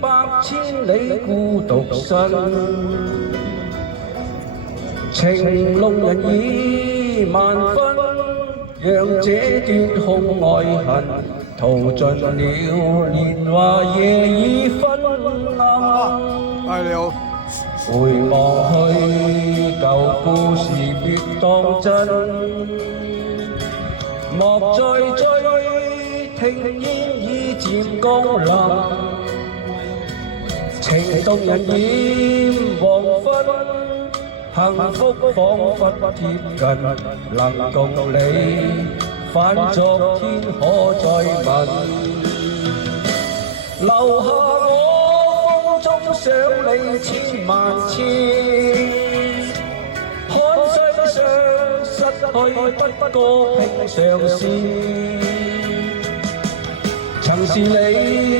百千里孤獨身，情弄人已萬分，讓這段空愛恨淘盡了年華夜已昏暗。你好。回望去舊故事別當真，莫再追，聽煙已漸降臨，情動人染黃昏，幸福彷彿貼近，能共你返昨天可再問，留下我風中想你千萬次，看世上失去不過平常事，曾是你。